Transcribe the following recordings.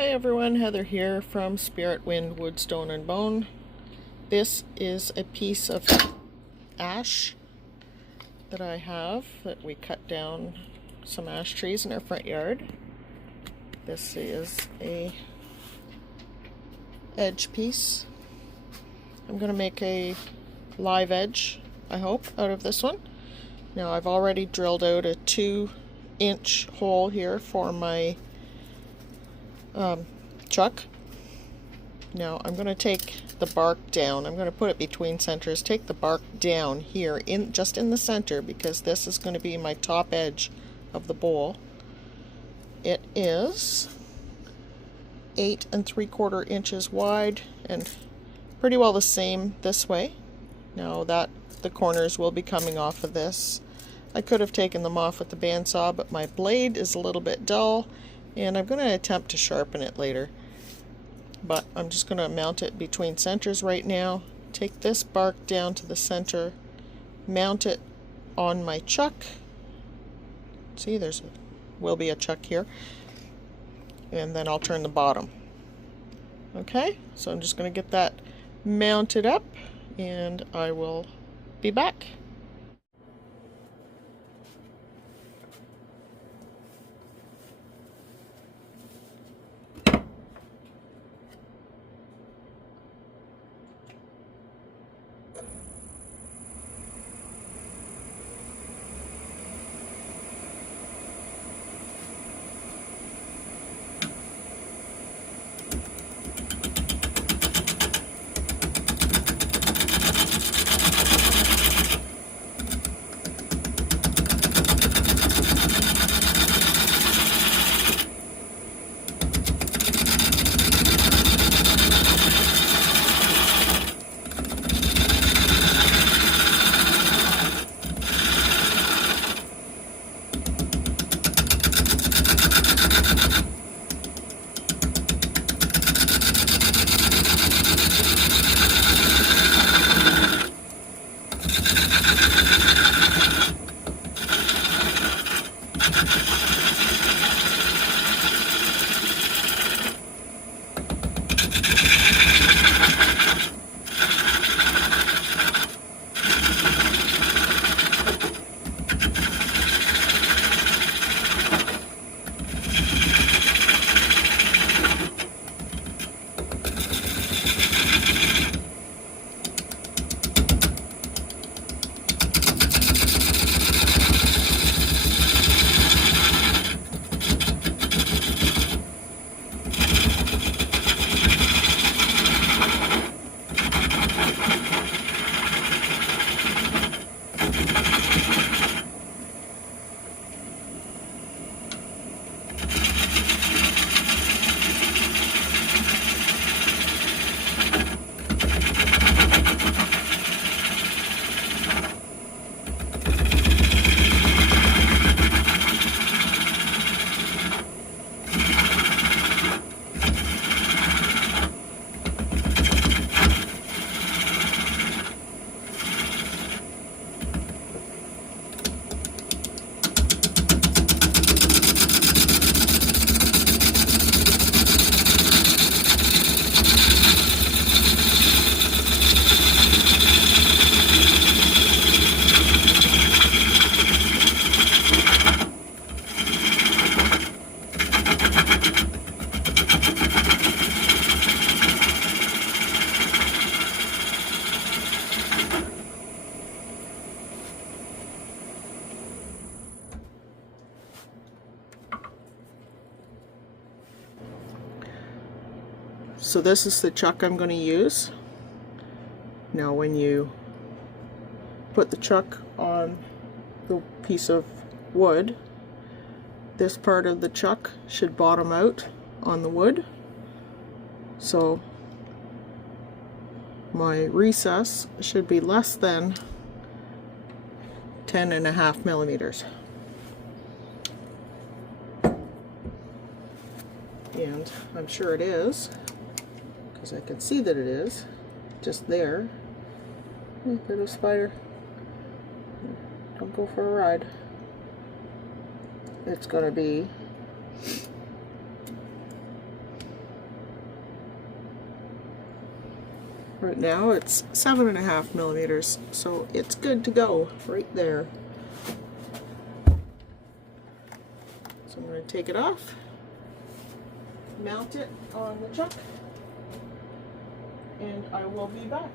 Hi everyone, Heather here from Spiritwynd Wood, Stone and Bone. This is a piece of ash that I have that we cut down some ash trees in our front yard. This is a edge piece. I'm going to make a live edge, I hope, out of this one. Now I've already drilled out a 2-inch hole here for my chuck. Now I'm going to take the bark down. I'm going to put it between centers. Take the bark down here, just in the center, because this is going to be my top edge of the bowl. It is 8 3/4 inches wide and pretty well the same this way. Now that the corners will be coming off of this. I could have taken them off with the bandsaw, but my blade is a little bit dull and I'm going to attempt to sharpen it later. But I'm just going to mount it between centers right now. Take this bark down to the center, mount it on my chuck. See, will be a chuck here. And then I'll turn the bottom. Okay, so I'm just going to get that mounted up and I will be back. So this is the chuck I'm going to use. Now when you put the chuck on the piece of wood, this part of the chuck should bottom out on the wood. So my recess should be less than 10.5 millimeters. And I'm sure it is, because I can see that it is just there. Little spider, don't go for a ride. It's going to be Right now it's 7.5 millimeters, so it's good to go right there. So I'm going to take it off, mount it on the chuck, and I will be back.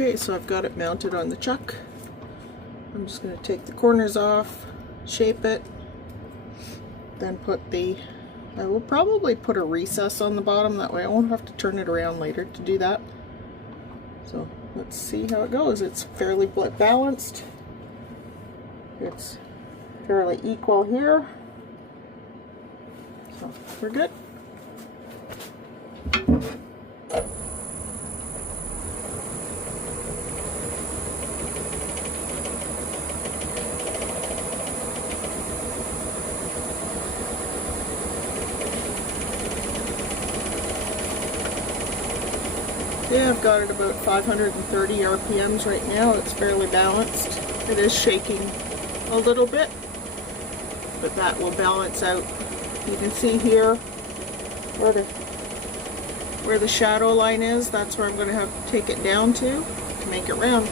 Okay, so I've got it mounted on the chuck. I'm just going to take the corners off, shape it, then put I will probably put a recess on the bottom, that way I won't have to turn it around later to do that. So let's see how it goes. It's fairly balanced. It's fairly equal here. So we're good. Yeah, I've got it about 530 RPMs right now. It's fairly balanced. It is shaking a little bit, but that will balance out. You can see here where the shadow line is. That's where I'm going to have to take it down to make it round.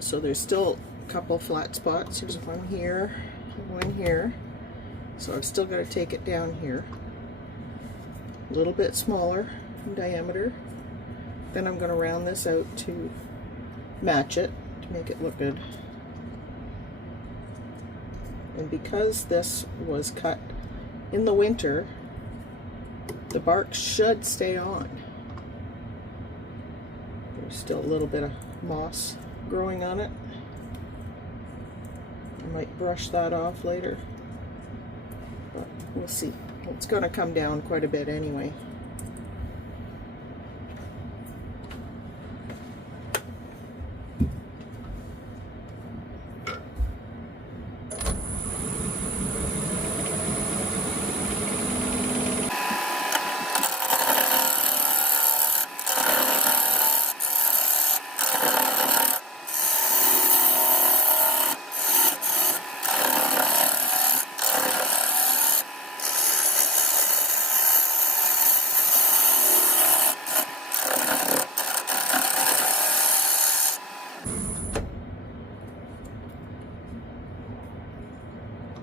So there's still a couple flat spots. There's one here, one here. So I've still got to take it down here. A little bit smaller in diameter. Then I'm going to round this out to match it, to make it look good. And because this was cut in the winter, the bark should stay on. There's still a little bit of moss growing on it. I might brush that off later, but we'll see. It's going to come down quite a bit anyway.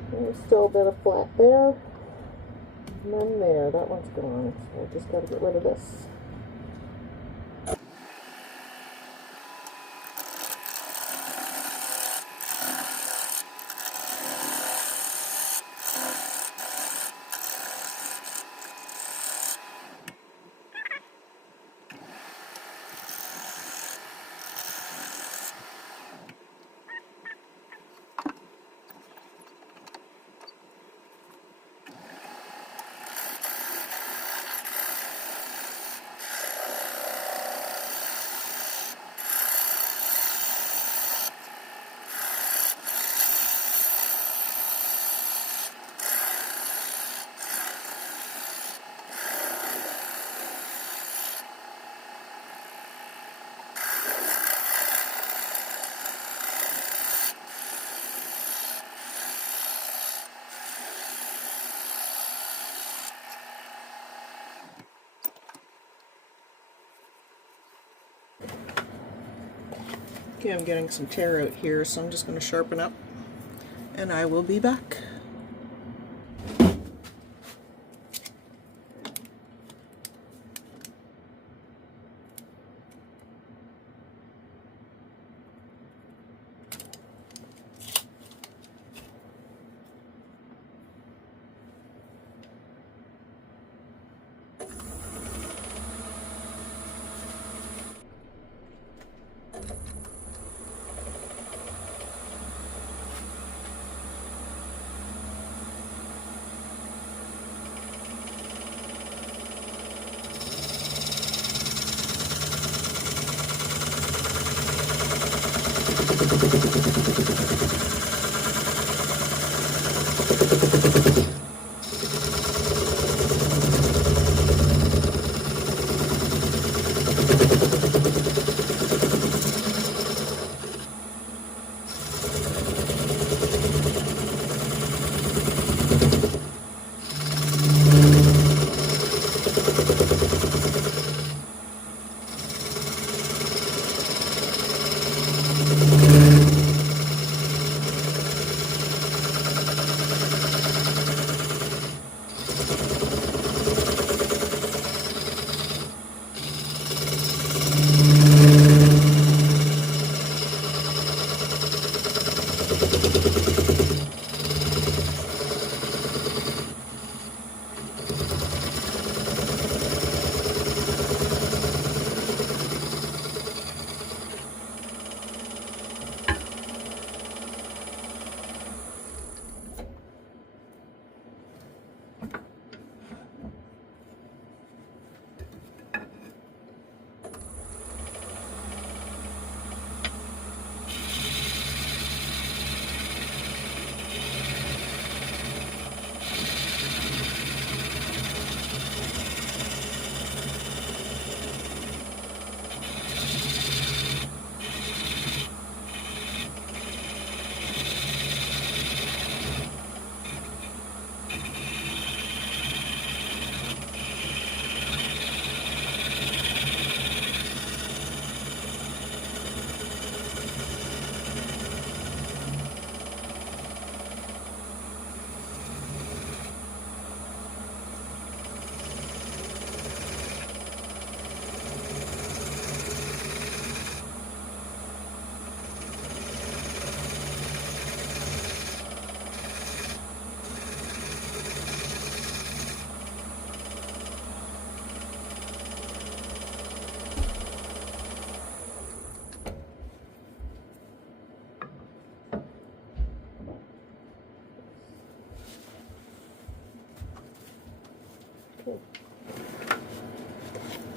There's still a bit of flat there, and then there. That one's gone, so I just got to get rid of this. see I'm getting some tear out here, so I'm just going to sharpen up and I will be back.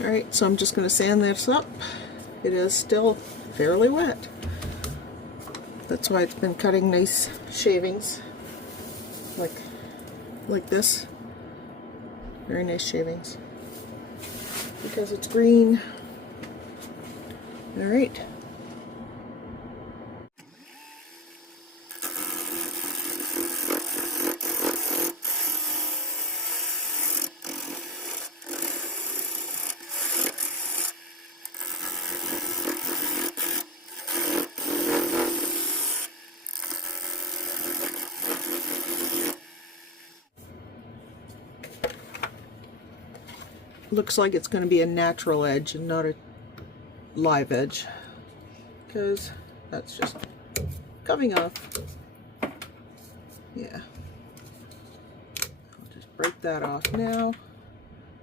Alright, so I'm just going to sand this up. It is still fairly wet. That's why it's been cutting nice shavings like this. Very nice shavings. Because it's green. Alright. Looks like it's going to be a natural edge and not a live edge, because that's just coming off. Yeah, I'll just break that off now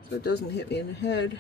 so it doesn't hit me in the head.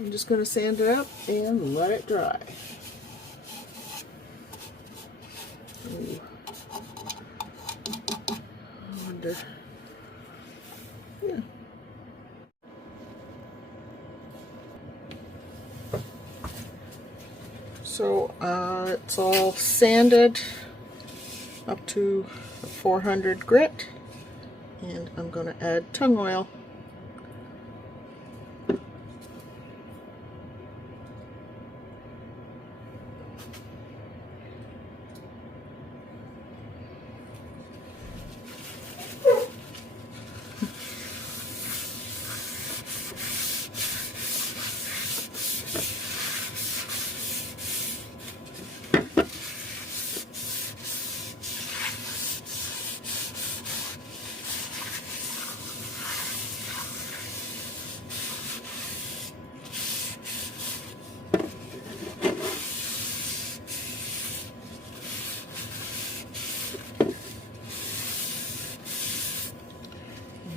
I'm just going to sand it up and let it dry. Ooh. I wonder. Yeah. So it's all sanded up to 400 grit, and I'm going to add tung oil.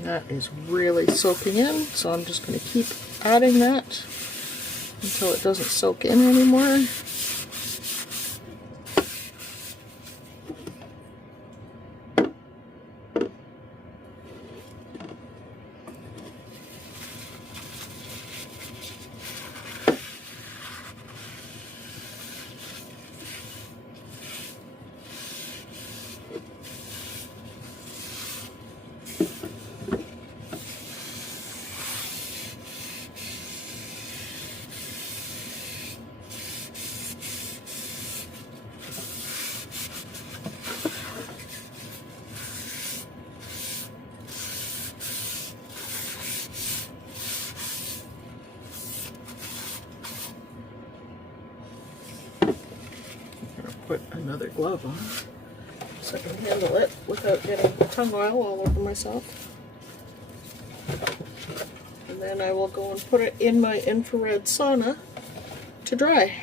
That is really soaking in, so I'm just going to keep adding that until it doesn't soak in anymore. Put another glove on so I can handle it without getting tung oil all over myself. And then I will go and put it in my infrared sauna to dry.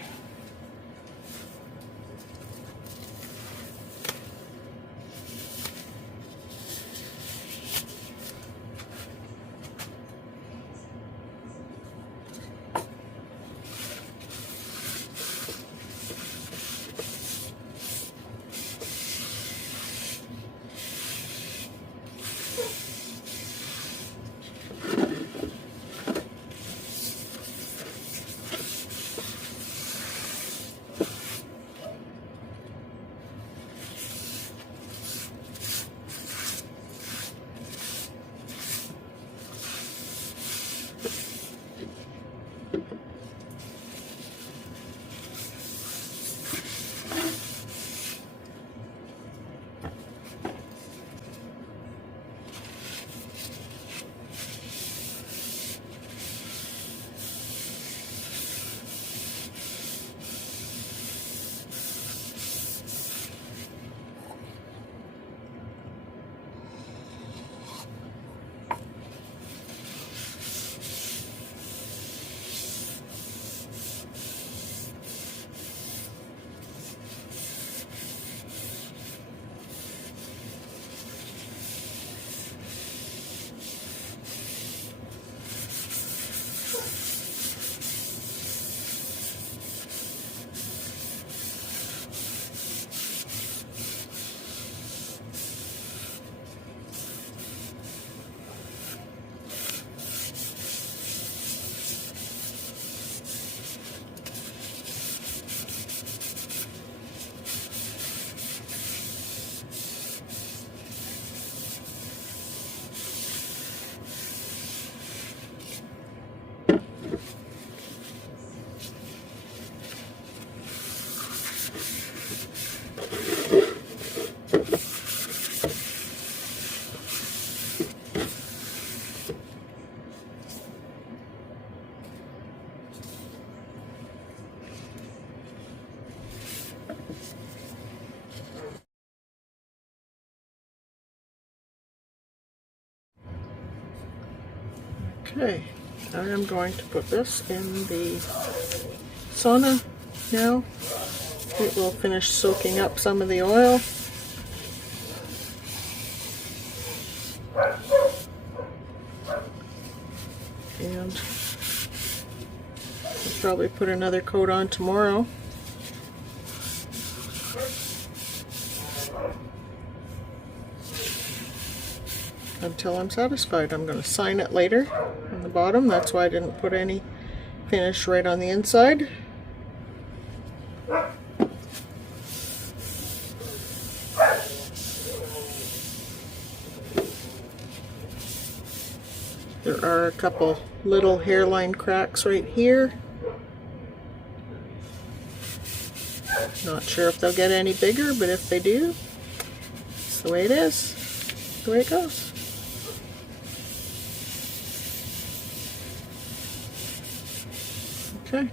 Okay, I am going to put this in the sauna now. It will finish soaking up some of the oil. And Probably put another coat on tomorrow. Until I'm satisfied. I'm going to sign it later on the bottom. That's why I didn't put any finish right on the inside. There are a couple little hairline cracks right here. Not sure if they'll get any bigger, but if they do, it's the way it is. It's the way it goes. Okay.